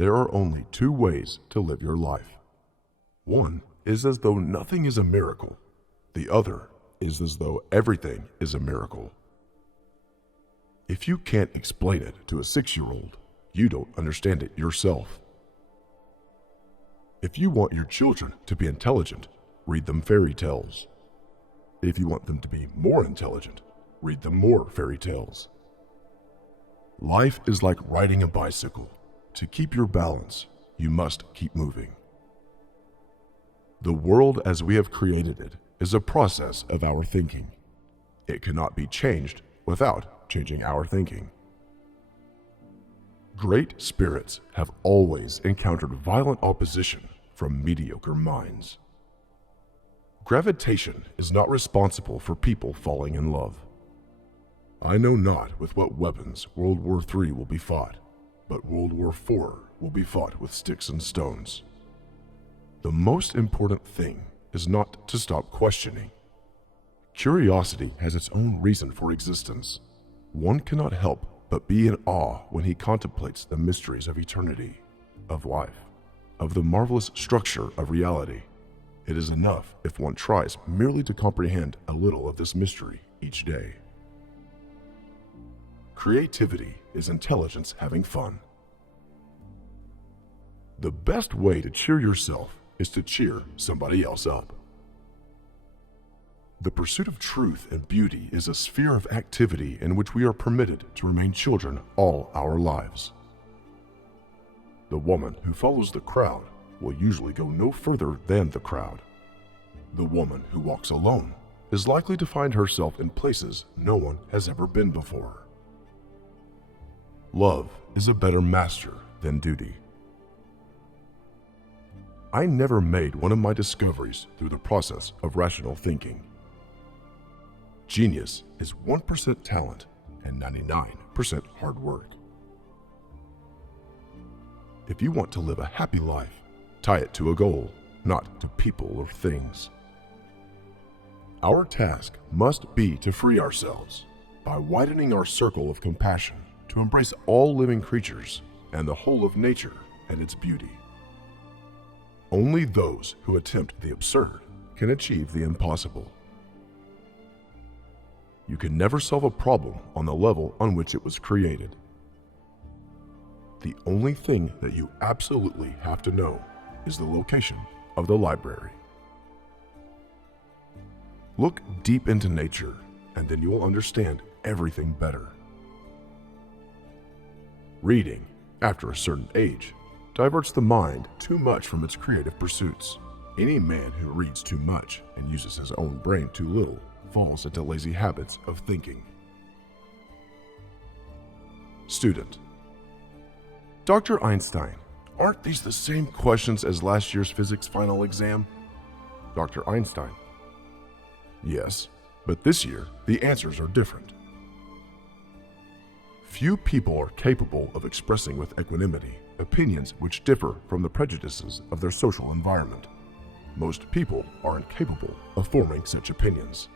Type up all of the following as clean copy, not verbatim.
There are only two ways to live your life. One is as though nothing is a miracle. The other is as though everything is a miracle. If you can't explain it to a 6-year-old, you don't understand it yourself. If you want your children to be intelligent, read them fairy tales. If you want them to be more intelligent, read them more fairy tales. Life is like riding a bicycle. To keep your balance, you must keep moving. The world as we have created it is a process of our thinking. It cannot be changed without changing our thinking. Great spirits have always encountered violent opposition from mediocre minds. Gravitation is not responsible for people falling in love. I know not with what weapons World War III will be fought, but World War IV will be fought with sticks and stones. The most important thing is not to stop questioning. Curiosity has its own reason for existence. One cannot help but be in awe when he contemplates the mysteries of eternity, of life, of the marvelous structure of reality. It is enough if one tries merely to comprehend a little of this mystery each day. Creativity is intelligence having fun. The best way to cheer yourself is to cheer somebody else up. The pursuit of truth and beauty is a sphere of activity in which we are permitted to remain children all our lives. The woman who follows the crowd will usually go no further than the crowd. The woman who walks alone is likely to find herself in places no one has ever been before. Love is a better master than duty. I never made one of my discoveries through the process of rational thinking. Genius is 1% talent and 99% hard work. If you want to live a happy life, tie it to a goal, not to people or things. Our task must be to free ourselves by widening our circle of compassion to embrace all living creatures and the whole of nature and its beauty. Only those who attempt the absurd can achieve the impossible. You can never solve a problem on the level on which it was created. The only thing that you absolutely have to know is the location of the library. Look deep into nature, and then you will understand everything better. Reading, after a certain age, diverts the mind too much from its creative pursuits. Any man who reads too much and uses his own brain too little falls into lazy habits of thinking. Student: Dr. Einstein, aren't these the same questions as last year's physics final exam? Dr. Einstein: Yes, but this year the answers are different. Few people are capable of expressing with equanimity opinions which differ from the prejudices of their social environment. Most people are incapable of forming such opinions.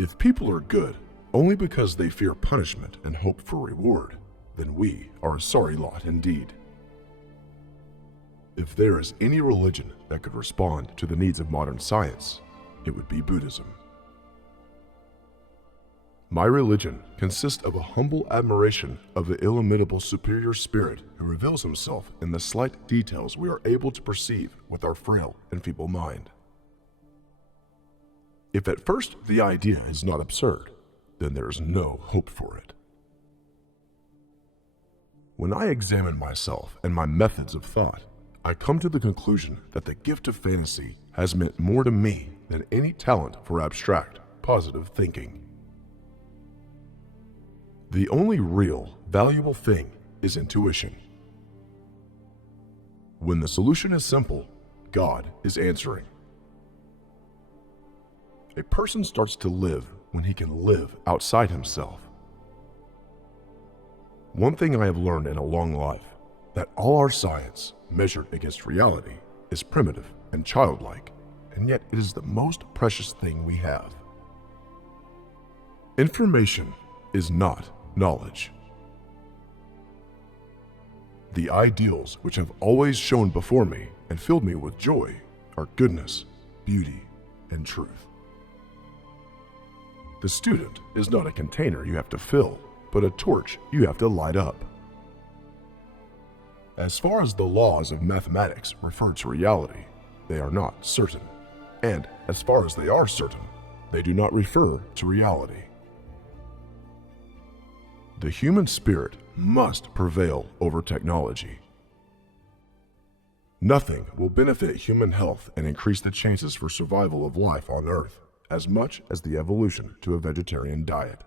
If people are good only because they fear punishment and hope for reward, then we are a sorry lot indeed. If there is any religion that could respond to the needs of modern science, it would be Buddhism. My religion consists of a humble admiration of the illimitable superior spirit who reveals himself in the slight details we are able to perceive with our frail and feeble mind. If at first the idea is not absurd, then there is no hope for it. When I examine myself and my methods of thought, I come to the conclusion that the gift of fantasy has meant more to me than any talent for abstract, positive thinking. The only real, valuable thing is intuition. When the solution is simple, God is answering. A person starts to live when he can live outside himself. One thing I have learned in a long life, that all our science, measured against reality, is primitive and childlike, and yet it is the most precious thing we have. Information is not knowledge. The ideals which have always shone before me and filled me with joy are goodness, beauty, and truth. The student is not a container you have to fill, but a torch you have to light up. As far as the laws of mathematics refer to reality, they are not certain. And as far as they are certain, they do not refer to reality. The human spirit must prevail over technology. Nothing will benefit human health and increase the chances for survival of life on Earth as much as the evolution to a vegetarian diet.